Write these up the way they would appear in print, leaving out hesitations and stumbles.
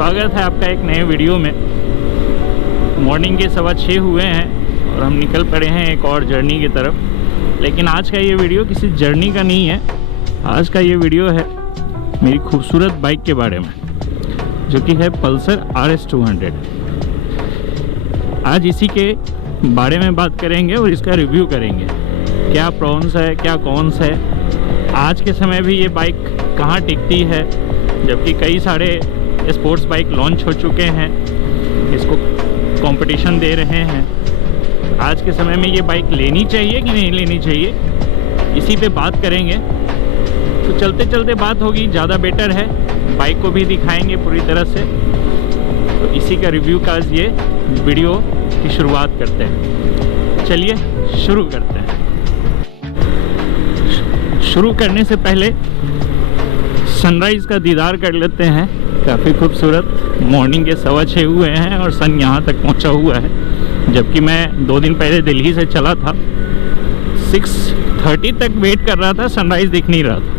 स्वागत है आपका एक नए वीडियो में। मॉर्निंग के 6:15 हुए हैं और हम निकल पड़े हैं एक और जर्नी की तरफ। लेकिन आज का ये वीडियो किसी जर्नी का नहीं है। आज का ये वीडियो है मेरी खूबसूरत बाइक के बारे में, जो कि है पल्सर RS 200। आज इसी के बारे में बात करेंगे और इसका रिव्यू करेंगे। क्या प्रॉन्स है, क्या कॉन्स है, आज के समय भी ये बाइक कहाँ टिकती है, जबकि कई सारे स्पोर्ट्स बाइक लॉन्च हो चुके हैं, इसको कंपटीशन दे रहे हैं। आज के समय में ये बाइक लेनी चाहिए कि नहीं लेनी चाहिए, इसी पे बात करेंगे। तो चलते चलते बात होगी, ज़्यादा बेटर है। बाइक को भी दिखाएंगे पूरी तरह से। तो इसी का रिव्यू का ये वीडियो की शुरुआत करते हैं। चलिए शुरू करते हैं। शुरू करने से पहले सनराइज़ का दीदार कर लेते हैं। काफ़ी खूबसूरत मॉर्निंग के 6:15 हुए हैं और सन यहाँ तक पहुँचा हुआ है, जबकि मैं 2 दिन पहले दिल्ली से चला था। 6:30 तक वेट कर रहा था, सनराइज़ दिख नहीं रहा था।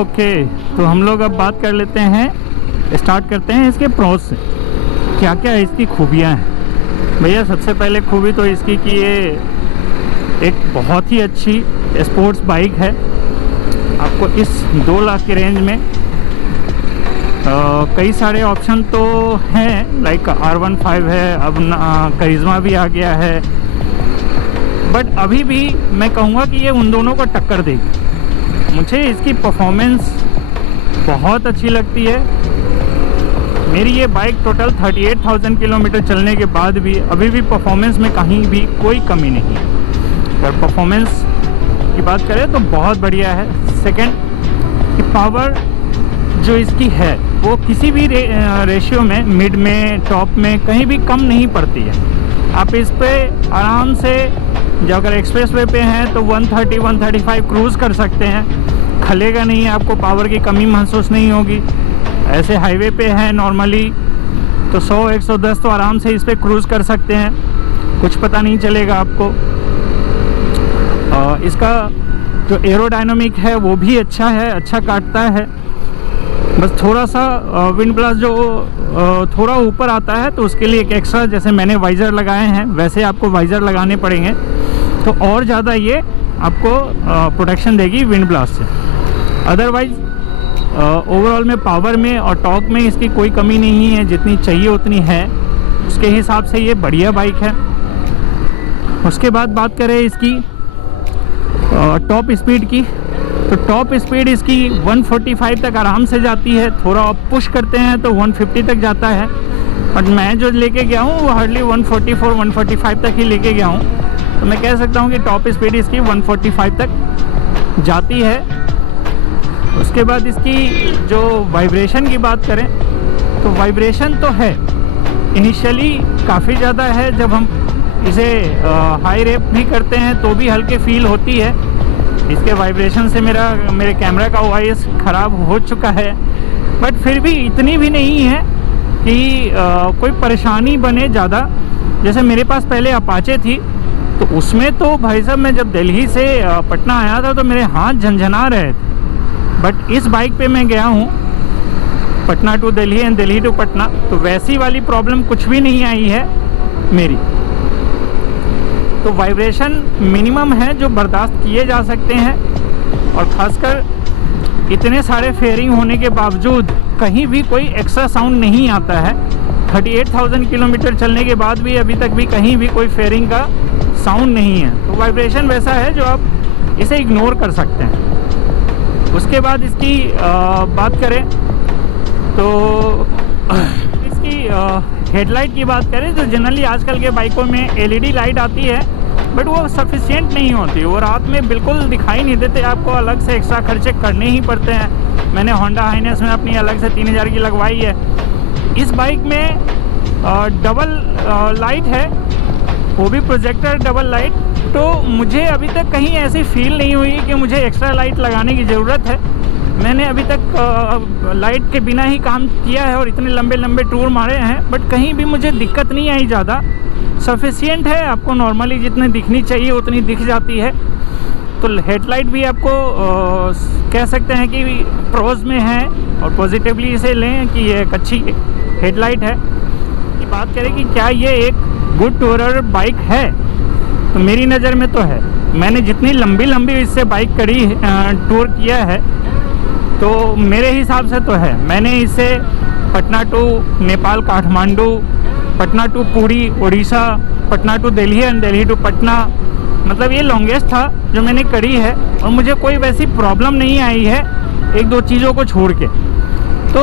ओके, तो हम लोग अब बात कर लेते हैं, स्टार्ट करते हैं इसके प्रोस से। क्या क्या इसकी खूबियाँ हैं भैया। सबसे पहले खूबी तो इसकी कि ये एक बहुत ही अच्छी स्पोर्ट्स बाइक है। आपको इस 2 लाख के रेंज में कई सारे ऑप्शन तो हैं, लाइक R15 है, अब करिश्मा भी आ गया है। बट अभी भी मैं कहूँगा कि ये उन दोनों को टक्कर देगी। मुझे इसकी परफॉर्मेंस बहुत अच्छी लगती है। मेरी ये बाइक टोटल 38,000 किलोमीटर चलने के बाद भी अभी भी परफॉर्मेंस में कहीं भी कोई कमी नहीं है। अगर परफॉर्मेंस की बात करें तो बहुत बढ़िया है। सेकंड कि पावर जो इसकी है वो किसी भी रेशियो में, मिड में, टॉप में कहीं भी कम नहीं पड़ती है। आप इस पर आराम से, जो अगर एक्सप्रेस वे पे हैं तो 130-135 क्रूज़ कर सकते हैं। खलेगा नहीं, आपको पावर की कमी महसूस नहीं होगी। ऐसे हाईवे पे हैं नॉर्मली तो 100-110 तो आराम से इस पे क्रूज़ कर सकते हैं, कुछ पता नहीं चलेगा आपको। इसका जो एरोडायनामिक है वो भी अच्छा है, अच्छा काटता है। बस थोड़ा सा विंड ब्लास्ट जो थोड़ा ऊपर आता है तो उसके लिए एक एक्स्ट्रा, जैसे मैंने वाइज़र लगाए हैं वैसे आपको वाइज़र लगाने पड़ेंगे, तो और ज़्यादा ये आपको प्रोटेक्शन देगी विंड ब्लास्ट से। अदरवाइज़ ओवरऑल में पावर में और टॉर्क में इसकी कोई कमी नहीं है, जितनी चाहिए उतनी है। उसके हिसाब से ये बढ़िया बाइक है। उसके बाद बात करें इसकी टॉप स्पीड की, तो टॉप स्पीड इसकी 145 तक आराम से जाती है। थोड़ा आप पुश करते हैं तो 150 तक जाता है, बट मैं जो लेके गया हूँ वो हार्डली 144-145 तक ही लेके गया हूँ। तो मैं कह सकता हूँ कि टॉप स्पीड इसकी 145 तक जाती है। उसके बाद इसकी जो वाइब्रेशन की बात करें तो वाइब्रेशन तो है, इनिशियली काफ़ी ज़्यादा है। जब हम इसे हाई रेप भी करते हैं तो भी हल्के फील होती है। इसके वाइब्रेशन से मेरे कैमरा का वॉइस ख़राब हो चुका है, बट फिर भी इतनी भी नहीं है कि कोई परेशानी बने ज़्यादा। जैसे मेरे पास पहले अपाचे थी तो उसमें तो भाई साहब, मैं जब दिल्ली से पटना आया था तो मेरे हाथ झंझना रहे थे। बट इस बाइक पे मैं गया हूँ Patna to Delhi and Delhi to Patna, तो वैसी वाली प्रॉब्लम कुछ भी नहीं आई है मेरी। तो वाइब्रेशन मिनिमम है जो बर्दाश्त किए जा सकते हैं। और ख़ासकर इतने सारे फेयरिंग होने के बावजूद कहीं भी कोई एक्स्ट्रा साउंड नहीं आता है। 38,000 किलोमीटर चलने के बाद भी अभी तक भी कहीं भी कोई फेयरिंग का साउंड नहीं है। तो वाइब्रेशन वैसा है जो आप इसे इग्नोर कर सकते हैं। उसके बाद इसकी बात करें तो इसकी हेडलाइट की बात करें तो जनरली आजकल के बाइकों में एलईडी लाइट आती है, बट वो सफिशिएंट नहीं होती, वो रात में बिल्कुल दिखाई नहीं देते। आपको अलग से एक्स्ट्रा खर्चे करने ही पड़ते हैं। मैंने होंडा हाइनेस में अपनी अलग से 3000 की लगवाई है। इस बाइक में डबल लाइट है, वो भी प्रोजेक्टर डबल लाइट। तो मुझे अभी तक कहीं ऐसी फील नहीं हुई कि मुझे एक्स्ट्रा लाइट लगाने की ज़रूरत है। मैंने अभी तक लाइट के बिना ही काम किया है और इतने लंबे लंबे टूर मारे हैं, बट कहीं भी मुझे दिक्कत नहीं आई ज़्यादा। सफिशिएंट है, आपको नॉर्मली जितनी दिखनी चाहिए उतनी दिख जाती है। तो हेडलाइट भी आपको कह सकते हैं कि प्रोज में है और पॉजिटिवली इसे लें कि ये एक अच्छी हेडलाइट है। की बात करें कि क्या ये एक गुड टूरर बाइक है, तो मेरी नज़र में तो है। मैंने जितनी लंबी लंबी इससे बाइक करी टूर किया है, तो मेरे हिसाब से तो है। मैंने इससे Patna to Nepal Kathmandu, Patna to Puri Orissa, Patna to Delhi and Delhi to Patna, मतलब ये लॉन्गेस्ट था जो मैंने करी है और मुझे कोई वैसी प्रॉब्लम नहीं आई है एक दो चीज़ों को छोड़ के। तो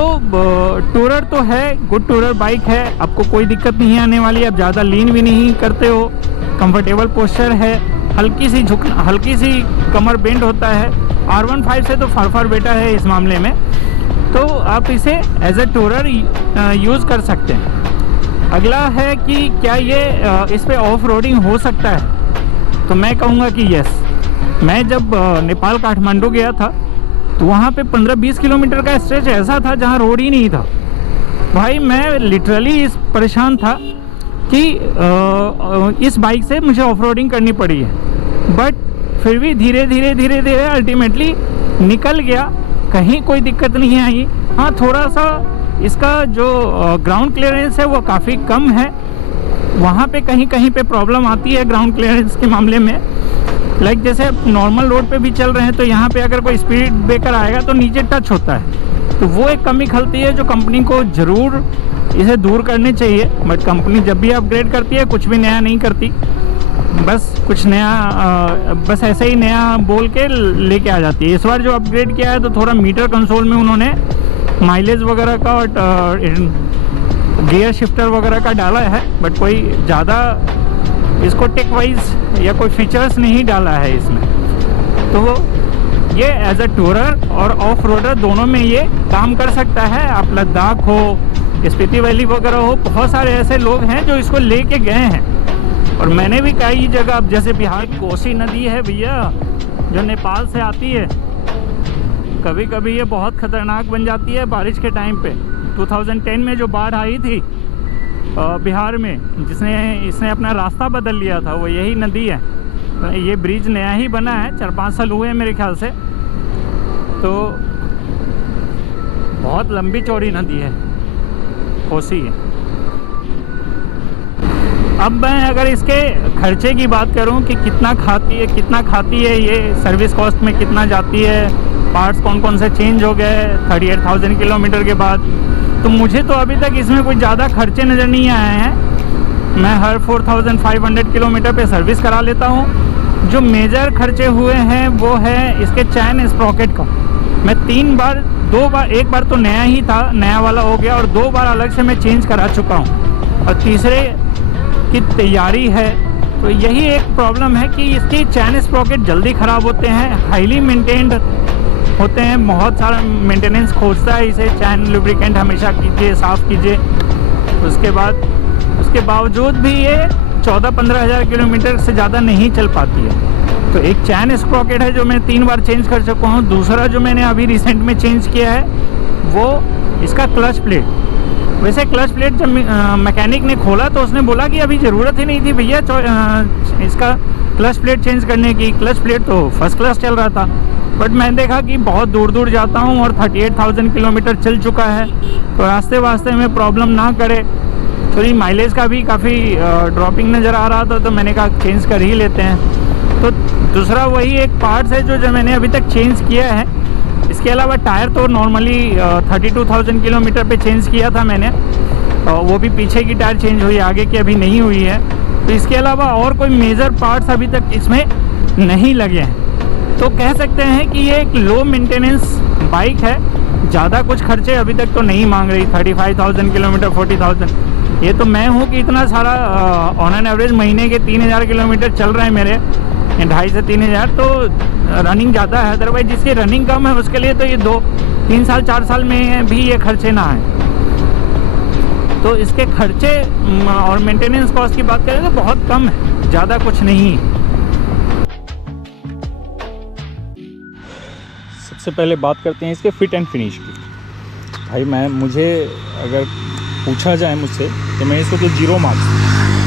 टूरर तो है, गुड टूरर बाइक है, आपको कोई दिक्कत नहीं आने वाली। आप ज़्यादा लीन भी नहीं करते हो, कंफर्टेबल पोस्चर है, हल्की सी कमर बेंड होता है। R15 से तो फार बेटा है इस मामले में, तो आप इसे एज ए टूरर यूज़ कर सकते हैं। अगला है कि क्या ये इस पे ऑफ रोडिंग हो सकता है, तो मैं कहूँगा कि यस। मैं जब नेपाल काठमांडू गया था तो वहाँ पे 15-20 किलोमीटर का स्ट्रेच ऐसा था जहाँ रोड ही नहीं था। भाई मैं लिटरली इस परेशान था कि इस बाइक से मुझे ऑफ रोडिंग करनी पड़ी है, बट फिर भी धीरे धीरे अल्टीमेटली निकल गया, कहीं कोई दिक्कत नहीं आई। हाँ, थोड़ा सा इसका जो ग्राउंड क्लियरेंस है वो काफ़ी कम है, वहाँ पे कहीं पे प्रॉब्लम आती है ग्राउंड क्लियरेंस के मामले में। लाइक जैसे नॉर्मल रोड पे भी चल रहे हैं तो यहाँ पे अगर कोई स्पीड ब्रेकर आएगा तो नीचे टच होता है, तो वो एक कमी खलती है जो कंपनी को ज़रूर इसे दूर करनी चाहिए। बट कंपनी जब भी अपग्रेड करती है कुछ भी नया नहीं करती, बस कुछ नया बस ऐसे ही नया बोल के लेके आ जाती है। इस बार जो अपग्रेड किया है तो थोड़ा मीटर कंसोल में उन्होंने माइलेज वगैरह का और गियर शिफ्टर वगैरह का डाला है, बट कोई ज़्यादा इसको टेक वाइज या कोई फीचर्स नहीं डाला है इसमें। तो ये एज अ टूरर और ऑफ रोडर दोनों में ये काम कर सकता है। आप लद्दाख हो, स्पीति वैली वगैरह हो, बहुत सारे ऐसे लोग हैं जो इसको लेके गए हैं। और मैंने भी कई जगह, अब जैसे बिहार की कोसी नदी है भैया जो नेपाल से आती है, कभी कभी ये बहुत ख़तरनाक बन जाती है बारिश के टाइम पे। 2010 में जो बाढ़ आई थी बिहार में, इसने अपना रास्ता बदल लिया था, वो यही नदी है। तो ये ब्रिज नया ही बना है, 4-5 साल हुए हैं मेरे ख्याल से। तो बहुत लंबी चौड़ी नदी है कोसी। अब मैं अगर इसके खर्चे की बात करूं कि कितना खाती है ये, सर्विस कॉस्ट में कितना जाती है, पार्ट्स कौन कौन से चेंज हो गए 38,000 किलोमीटर के बाद, तो मुझे तो अभी तक इसमें कोई ज़्यादा खर्चे नज़र नहीं आए हैं। मैं हर 4500 किलोमीटर पे सर्विस करा लेता हूँ। जो मेजर खर्चे हुए हैं वो है इसके चैन स्प्रॉकेट का। मैं 3 बार, 2 बार, एक बार तो नया ही था, नया वाला हो गया, और 2 बार अलग से मैं चेंज करा चुका हूँ, और तीसरे की तैयारी है। तो यही एक प्रॉब्लम है कि इसकी चैन स्प्रॉकेट जल्दी ख़राब होते हैं, हाईली मेंटेन्ड होते हैं, बहुत सारा मेंटेनेंस खोजता है इसे। चैन लुब्रिकेंट हमेशा कीजिए, साफ़ कीजिए। उसके बावजूद भी ये 14-15 हज़ार किलोमीटर से ज़्यादा नहीं चल पाती है। तो एक चैन स्प्रॉकेट है जो मैं 3 बार चेंज कर चुका हूँ। दूसरा जो मैंने अभी रिसेंट में चेंज किया है वो इसका क्लच प्लेट। वैसे क्लच प्लेट जब मैकेनिक ने खोला तो उसने बोला कि अभी ज़रूरत ही नहीं थी भैया इसका क्लच प्लेट चेंज करने की, क्लच प्लेट तो फर्स्ट क्लास चल रहा था। बट मैं देखा कि बहुत दूर दूर जाता हूँ और 38,000 किलोमीटर चल चुका है, तो रास्ते वास्ते में प्रॉब्लम ना करे थोड़ी माइलेज का भी काफ़ी ड्रॉपिंग नज़र आ रहा था, तो मैंने कहा चेंज कर ही लेते हैं। तो दूसरा वही एक पार्ट्स है जो मैंने अभी तक चेंज किया है। इसके अलावा टायर तो नॉर्मली 32,000 किलोमीटर पे चेंज किया था मैंने, वो भी पीछे की टायर चेंज हुई, आगे की अभी नहीं हुई है। तो इसके अलावा और कोई मेजर पार्ट्स अभी तक इसमें नहीं लगे हैं। तो कह सकते हैं कि ये एक लो मेंटेनेंस बाइक है, ज़्यादा कुछ खर्चे अभी तक तो नहीं मांग रही। 35,000 किलोमीटर, 40,000, ये तो मैं हूँ कि इतना सारा ऑन एन एवरेज महीने के 3,000 किलोमीटर चल रहे हैं मेरे, 2,500 से 3,000, तो रनिंग ज़्यादा है। अदरवाइज जिसकी रनिंग कम है उसके लिए तो ये 2-3 साल 4 साल में भी ये खर्चे ना आए। तो इसके खर्चे और मेंटेनेंस कॉस्ट की बात करें तो बहुत कम है, ज़्यादा कुछ नहीं है। सबसे पहले बात करते हैं इसके फिट एंड फिनिश की। भाई मुझे अगर पूछा जाए मुझसे तो मैं इसको तो 0 मार्क्स।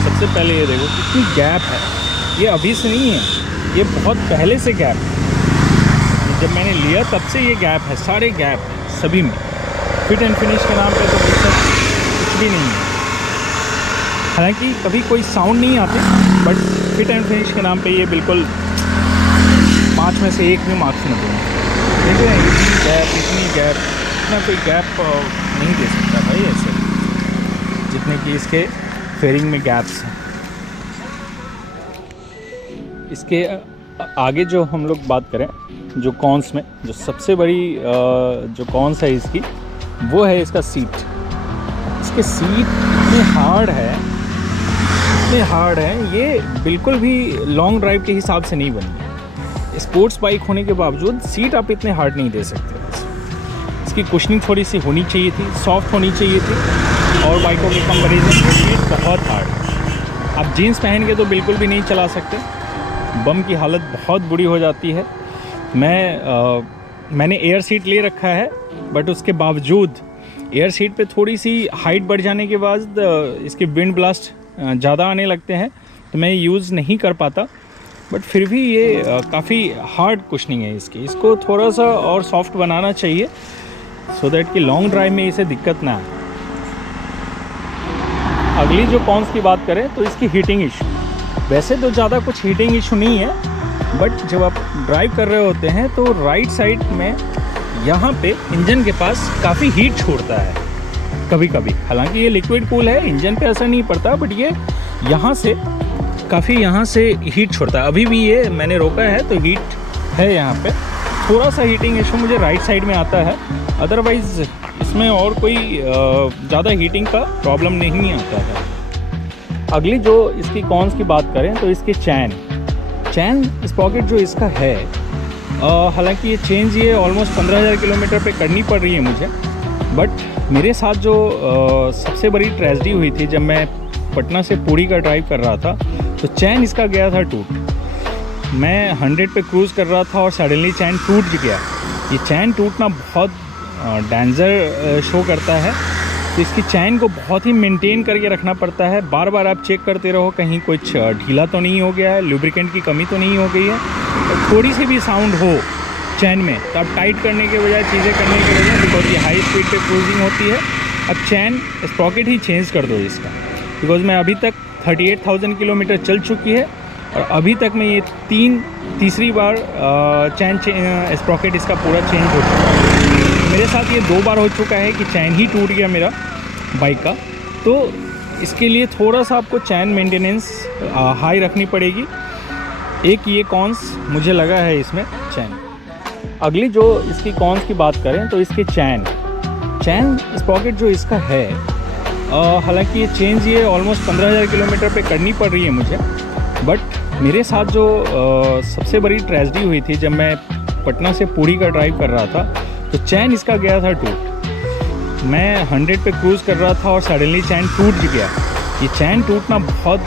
सबसे पहले ये देखो कितनी गैप है, ये अभी से नहीं है, ये बहुत पहले से गैप है। जब मैंने लिया तब से ये गैप है, सारे गैप है सभी में। फिट एंड फिनिश के नाम पे तो कुछ भी नहीं है। हालांकि कभी कोई साउंड नहीं आते, बट फिट एंड फिनिश के नाम पे ये बिल्कुल 5 में से 1 भी मार्क्स नहीं देंगे। देखिए इतनी गैप, इतना कोई गैप नहीं दे सकता भाई ऐसे, जितने कि इसके फेयरिंग में गैप्स हैं। इसके आगे जो हम लोग बात करें, जो कॉन्स में जो सबसे बड़ी जो कॉन्स है इसकी, वो है इसका सीट। इसके सीट इतने हार्ड है, ये बिल्कुल भी लॉन्ग ड्राइव के हिसाब से नहीं बनी है। स्पोर्ट्स बाइक होने के बावजूद सीट आप इतने हार्ड नहीं दे सकते। इसकी कुशनिंग थोड़ी सी होनी चाहिए थी, सॉफ्ट होनी चाहिए थी, और बाइकों के कंपैरिजन में सीट बहुत हार्ड है। आप जीन्स पहन के तो बिल्कुल भी नहीं चला सकते, बम की हालत बहुत बुरी हो जाती है। मैंने एयर सीट ले रखा है, बट उसके बावजूद एयर सीट पे थोड़ी सी हाइट बढ़ जाने के बाद इसके विंड ब्लास्ट ज़्यादा आने लगते हैं, तो मैं यूज़ नहीं कर पाता। बट फिर भी ये काफ़ी हार्ड कुशनिंग है इसकी, इसको थोड़ा सा और सॉफ्ट बनाना चाहिए, सो दैट कि लॉन्ग ड्राइव में इसे दिक्कत ना आए। अगली जो कॉन्स की बात करें तो इसकी हीटिंग इशू। वैसे तो ज़्यादा कुछ हीटिंग इशू नहीं है, बट जब आप ड्राइव कर रहे होते हैं तो राइट साइड में यहाँ पे इंजन के पास काफ़ी हीट छोड़ता है कभी कभी। हालांकि ये लिक्विड कूल है, इंजन पे असर नहीं पड़ता, बट ये यहाँ से हीट छोड़ता है। अभी भी ये मैंने रोका है तो हीट है यहाँ पे। थोड़ा सा हीटिंग इशू मुझे राइट साइड में आता है, अदरवाइज़ इसमें और कोई ज़्यादा हीटिंग का प्रॉब्लम नहीं आता है। अगली जो इसकी कॉन्स की बात करें तो इसकी चैन स्प्रॉकेट जो इसका है, हालांकि ये चेंज ये ऑलमोस्ट 15,000 किलोमीटर पे करनी पड़ रही है मुझे। बट मेरे साथ जो सबसे बड़ी ट्रेजेडी हुई थी, जब मैं पटना से पुरी का ड्राइव कर रहा था तो चैन इसका गया था टूट। मैं 100 पे क्रूज़ कर रहा था और सडनली चैन टूट गया। ये चैन टूटना बहुत डेंजर शो करता है, तो इसकी चैन को बहुत ही मेंटेन करके रखना पड़ता है। बार बार आप चेक करते रहो कहीं कुछ ढीला तो नहीं हो गया है, लुब्रिकेंट की कमी तो नहीं हो गई है। और थोड़ी सी भी साउंड हो चैन में तो आप टाइट करने के बजाय चीज़ें करने के बजाय, बिकॉज ये हाई स्पीड पे क्रूजिंग होती है, अब चैन स्प्रॉकेट ही चेंज कर दो इसका। बिकॉज मैं अभी तक 38,000 किलोमीटर चल चुकी है और अभी तक मैं ये तीसरी बार चैन स्प्रॉकेट इसका पूरा चेंज हो चुका है। मेरे साथ ये 2 बार हो चुका है कि चैन ही टूट गया मेरा बाइक का। तो इसके लिए थोड़ा सा आपको चैन मेंटेनेंस हाई रखनी पड़ेगी। एक ये कॉन्स मुझे लगा है इसमें चैन। अगली जो इसकी कॉन्स की बात करें तो इसकी चैन स्प्रॉकेट जो इसका है, हालांकि ये चेंज ये ऑलमोस्ट 15,000 किलोमीटर पे करनी पड़ रही है मुझे। बट मेरे साथ जो सबसे बड़ी ट्रेजेडी हुई थी, जब मैं पटना से पुरी का ड्राइव कर रहा था तो चैन इसका गया था टूट। मैं 100 पे क्रूज़ कर रहा था और सडनली चैन टूट गया। ये चैन टूटना बहुत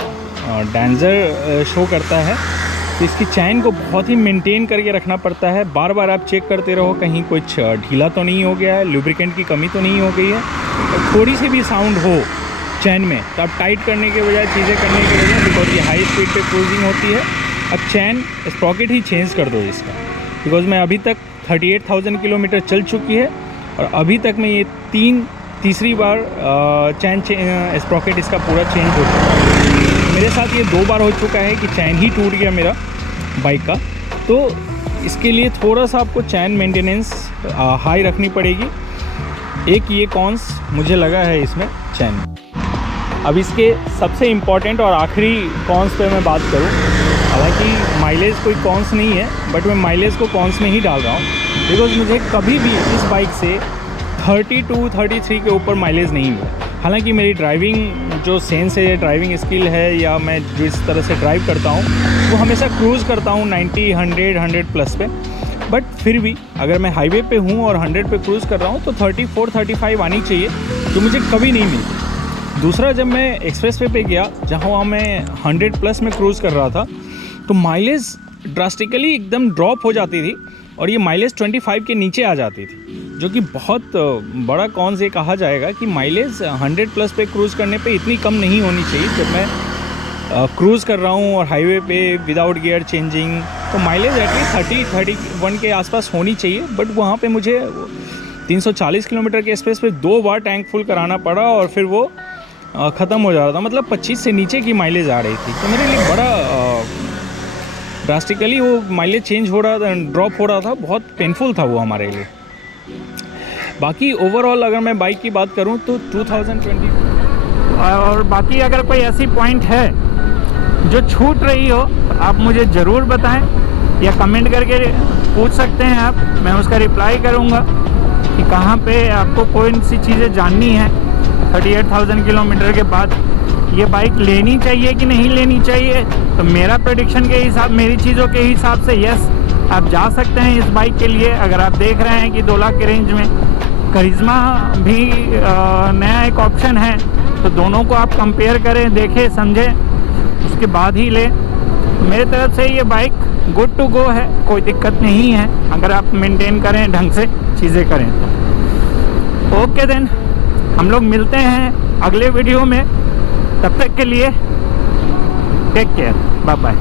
डेंजर शो करता है, तो इसकी चैन को बहुत ही मेंटेन करके रखना पड़ता है। बार बार आप चेक करते रहो कहीं कुछ ढीला तो नहीं हो गया है, लुब्रिकेंट की कमी तो नहीं हो गई है। और थोड़ी सी भी साउंड हो चैन में तो आप टाइट करने के बजाय चीज़ें करने के बजाय, बिकॉज ये हाई स्पीड पे क्रूजिंग होती है, अब चैन स्प्रॉकेट ही चेंज कर दो इसका। बिकॉज मैं अभी तक 38,000 किलोमीटर चल चुकी है और अभी तक मैं ये तीसरी बार चैन स्प्रॉकेट इसका पूरा चेंज हो चुका है। मेरे साथ ये 2 बार हो चुका है कि चैन ही टूट गया मेरा बाइक का। तो इसके लिए थोड़ा सा आपको चैन मेंटेनेंस हाई रखनी पड़ेगी। एक ये कॉन्स मुझे लगा है इसमें चैन। अब इसके सबसे इम्पॉर्टेंट और आखिरी कॉन्स पे मैं बात करूं, हालांकि माइलेज कोई कॉन्स नहीं है, बट मैं माइलेज को कॉन्स में ही डाल रहा हूं बिकॉज मुझे कभी भी इस बाइक से 32-33 के ऊपर माइलेज नहीं मिला। हालांकि मेरी ड्राइविंग जो सेंस है, ड्राइविंग स्किल है, या मैं जिस तरह से ड्राइव करता हूँ वो हमेशा क्रूज़ करता हूँ 90, 100 प्लस पे। बट फिर भी अगर मैं हाईवे पे हूँ और 100 पे क्रूज़ कर रहा हूँ तो 34-35 आनी चाहिए, जो मुझे कभी नहीं मिलती। दूसरा, जब मैं एक्सप्रेस वे पे गया जहाँ मैं 100 प्लस में क्रूज़ कर रहा था तो माइलेज ड्रास्टिकली एकदम ड्रॉप हो जाती थी और ये माइलेज 25 के नीचे आ जाती थी, जो कि बहुत बड़ा कौन से कहा जाएगा कि माइलेज 100 प्लस पे क्रूज़ करने पे इतनी कम नहीं होनी चाहिए। जब मैं क्रूज़ कर रहा हूँ और हाईवे पे विदाउट गियर चेंजिंग, तो माइलेज एटलीस्ट 30-31 के आसपास होनी चाहिए। बट वहाँ पे मुझे 340 किलोमीटर के स्पेस पे 2 बार टैंक फुल कराना पड़ा और फिर वो ख़त्म हो जा रहा था। मतलब 25 से नीचे की माइलेज आ रही थी। तो मेरे लिए बड़ा ड्रास्टिकली वो माइलेज चेंज हो रहा था, ड्रॉप हो रहा था, बहुत पेनफुल था वो हमारे लिए। बाकी ओवरऑल अगर मैं बाइक की बात करूं तो 2020 और बाकी अगर कोई ऐसी पॉइंट है जो छूट रही हो तो आप मुझे ज़रूर बताएं या कमेंट करके पूछ सकते हैं आप, मैं उसका रिप्लाई करूंगा कि कहाँ पे आपको कौन सी चीज़ें जाननी है 38,000 किलोमीटर के बाद ये बाइक लेनी चाहिए कि नहीं लेनी चाहिए। तो मेरा प्रेडिक्शन के हिसाब, मेरी चीज़ों के हिसाब से यस, आप जा सकते हैं इस बाइक के लिए। अगर आप देख रहे हैं कि 2 लाख के रेंज में करिश्मा भी नया एक ऑप्शन है, तो दोनों को आप कंपेयर करें, देखें, समझें, उसके बाद ही लें। मेरे तरफ से ये बाइक गुड टू गो है, कोई दिक्कत नहीं है अगर आप मेंटेन करें, ढंग से चीज़ें करें तो। ओके देन, हम लोग मिलते हैं अगले वीडियो में। तब तक के लिए टेक केयर, बाय बाय।